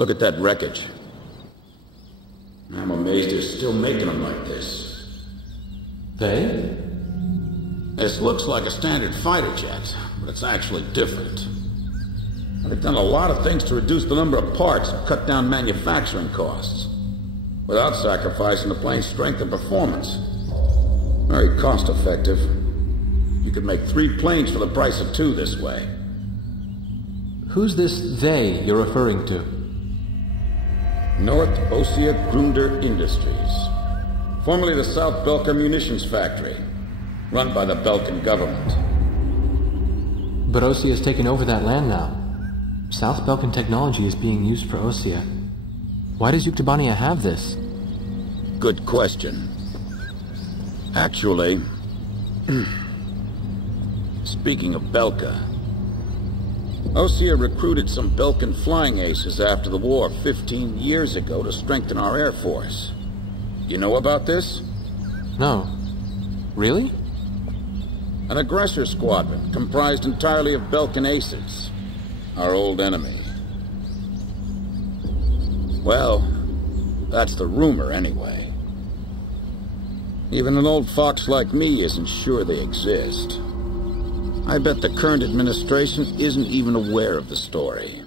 Look at that wreckage. I'm amazed they're still making them like this. They? This looks like a standard fighter jet, but it's actually different. They've done a lot of things to reduce the number of parts and cut down manufacturing costs, without sacrificing the plane's strength and performance. Very cost-effective. You could make 3 planes for the price of 2 this way. Who's this they you're referring to? North Ossia Grunder Industries. Formerly the South Belka Munitions Factory, run by the Belkan government. But Ossia has taken over that land now. South Belkan technology is being used for Ossia. Why does Yuktobania have this? Good question. Actually, speaking of Belka, Ossia recruited some Belkan flying aces after the war 15 years ago to strengthen our Air Force. You know about this? No. Really? An aggressor squadron comprised entirely of Belkan aces, our old enemy. Well, that's the rumor anyway. Even an old fox like me isn't sure they exist. I bet the current administration isn't even aware of the story.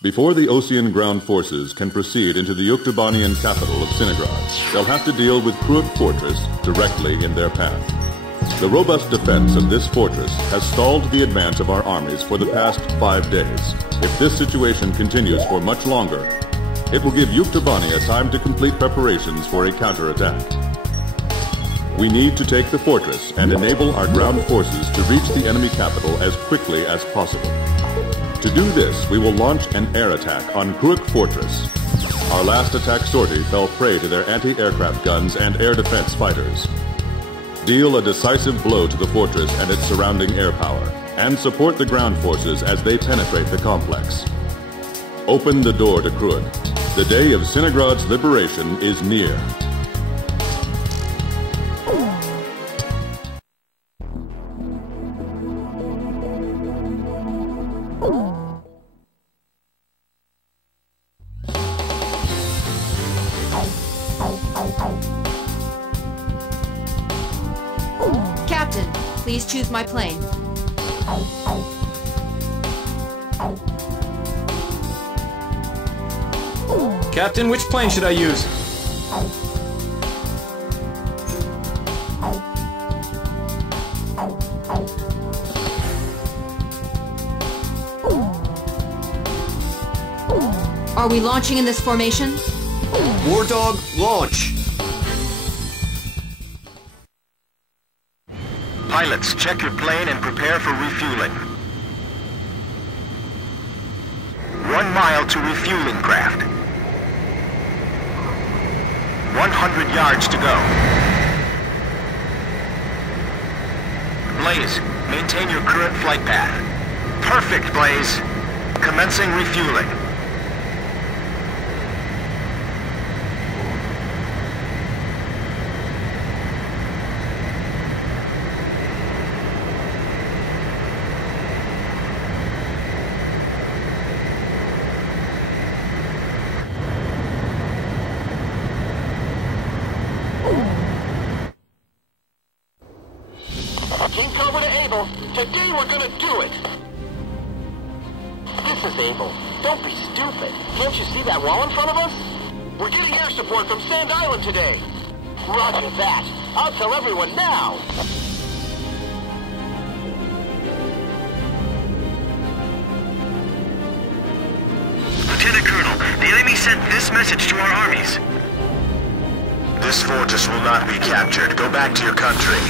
Before the Ossian ground forces can proceed into the Yuktobanian capital of Sinigrad, they'll have to deal with Krug Fortress directly in their path. The robust defense of this fortress has stalled the advance of our armies for the past 5 days. If this situation continues for much longer, it will give Yuktobania time to complete preparations for a counterattack. We need to take the fortress and enable our ground forces to reach the enemy capital as quickly as possible. To do this, we will launch an air attack on Krug Fortress. Our last attack sortie fell prey to their anti-aircraft guns and air defense fighters. Deal a decisive blow to the fortress and its surrounding air power, and support the ground forces as they penetrate the complex. Open the door to Krug. The day of Sinigrad's liberation is near. Captain, please choose my plane. Captain, which plane should I use? Are we launching in this formation? War Dog, launch! Pilots, check your plane and prepare for refueling. 1 mile to refueling craft. 100 yards to go. Blaze, maintain your current flight path. Perfect, Blaze. Commencing refueling. King Cobra to Able. Today we're gonna do it. This is Able. Don't be stupid. Can't you see that wall in front of us? We're getting air support from Sand Island today. Roger that. I'll tell everyone now. Lieutenant Colonel, the enemy sent this message to our armies. This fortress will not be captured. Go back to your country.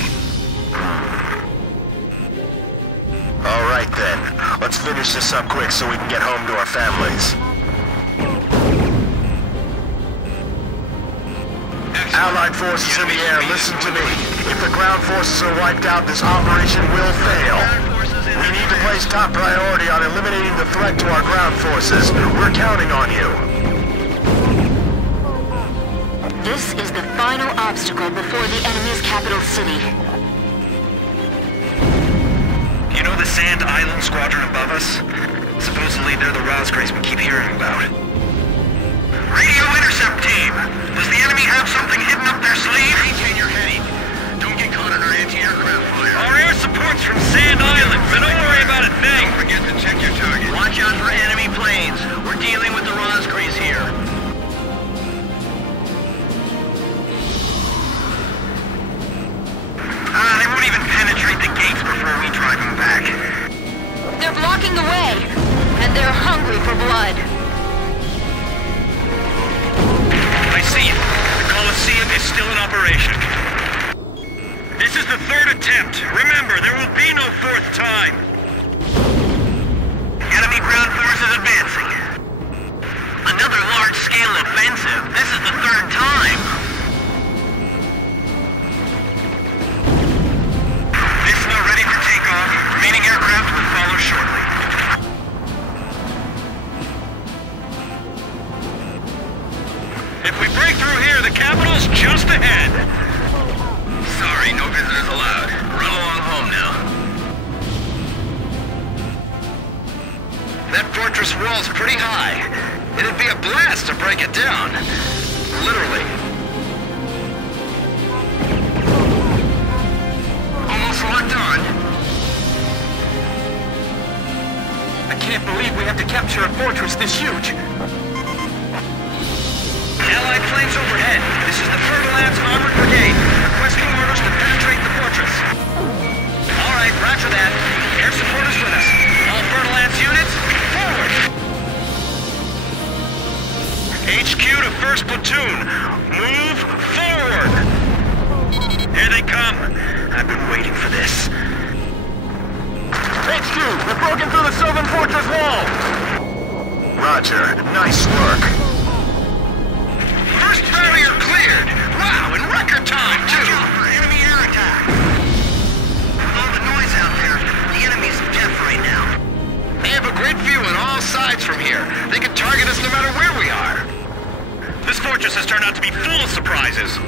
All right then. Let's finish this up quick so we can get home to our families. Allied forces in the air, listen to me. If the ground forces are wiped out, this operation will fail. We need to place top priority on eliminating the threat to our ground forces. We're counting on you. This is obstacle before the enemy's capital city. You know the Sand Island squadron above us? Supposedly they're the Rosgraves we keep hearing about. Radio intercept team! Does the enemy have something hidden up their sleeve? Maintain your heading. Don't get caught under anti-aircraft fire. Our air support's from Sand Island, so don't worry about a thing. Don't forget to check your target. Watch out for enemy planes. We're dealing with the Rosgraves here. They won't even penetrate the gates before we drive them back. They're blocking the way, and they're hungry for blood. I see it. The Colosseum is still in operation. This is the third attempt. Remember, there will be no fourth time. Enemy ground forces advancing. Another large-scale offensive. This is the third time. This ready for takeoff. Remaining aircraft will follow shortly. If we break through here, the capital's just ahead. Sorry, no visitors allowed. Run along home now. That fortress wall's pretty high. It'd be a blast to break it down. Literally. Almost locked on. I can't believe we have to capture a fortress this huge. Allied planes overhead. This is the Fer-de-Lance Armored Brigade, requesting orders to penetrate the fortress. All right, roger that. Air support is with us. All Fer-de-Lance units, forward! HQ to 1st Platoon, move forward! Here they come. I've been waiting for this. HQ, we've broken through the southern fortress wall! Roger. Nice work. First barrier cleared! Wow, in record time, too! Watch out for enemy air attack! With all the noise out there, the enemy's deaf right now. They have a great view on all sides from here. They can target us no matter where we are. This fortress has turned out to be full of surprises.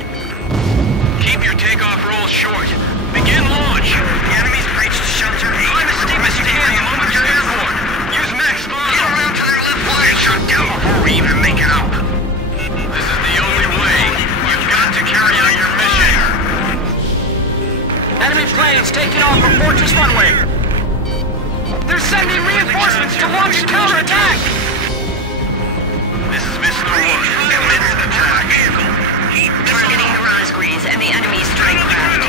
Keep your takeoff rolls short. Begin launch! The enemy's breached shelter 8. Climb as steep as you can the moment you're airborne. Use max bomb. Get around to their left flank. Shut down before we even make it out. This is the only way. You've got to carry out your mission. Enemy planes taking off from Fortress Runway. They're sending reinforcements to launch a counterattack. This is Mr. Wood. Commence attack. Targeting the Rosgraves and the enemy's strike craft.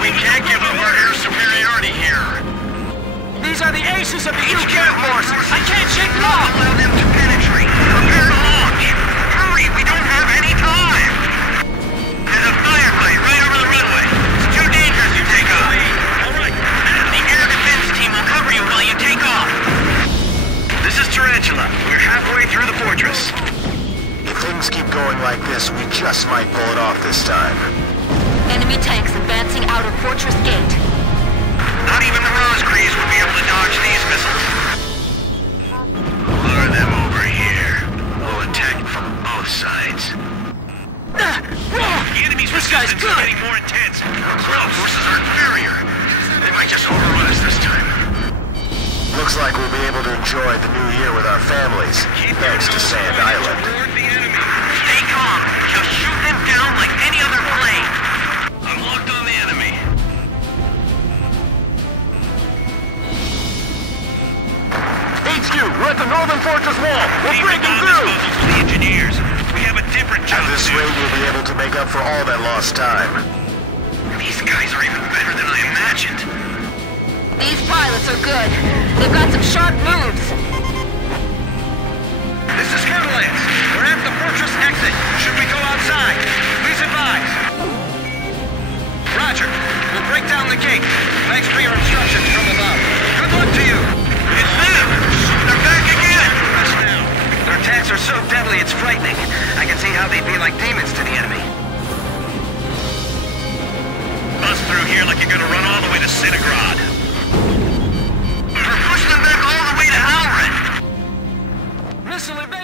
We can't give up our air superiority here. These are the aces of the Duke Air Force. I can't shake them off. Allow them to penetrate. Prepare to launch. Hurry, we don't have any time. There's a firefight right over the runway. It's too dangerous you take off. All right. The air defense team will cover you while you take off. This is Tarantula. We're halfway through the fortress. If things keep going like this, we just might pull it off this time. Enemy tanks advancing out of Fortress Gate. Not even the Rosgraves would be able to dodge these missiles. Lure them over here. We'll attack from both sides. The enemy's resistance is getting more intense. Our ground forces are inferior. They might just overrun us this time. Looks like we'll be able to enjoy the new year with our families, thanks to Sand Island. Stay calm. Just shoot them down like any other plane. I'm locked on the enemy. HQ, we're at the northern fortress wall. We're breaking through. The engineers. We have a different job. At this rate, we'll be able to make up for all that lost time. These guys are even better than I imagined. These pilots are good. They've got some sharp moves. This is Fer-de-Lance. We're at the fortress exit. Should we go outside? Please advise. Roger. We'll break down the gate. Thanks for your instructions from above. Good luck to you. It's them. They're back again. Us now. Their attacks are so deadly it's frightening. I can see how they'd be like demons to the enemy. Bust through here like you're gonna run all the way to Centigrad. We're pushing them back all the way to Halred. Missile evade.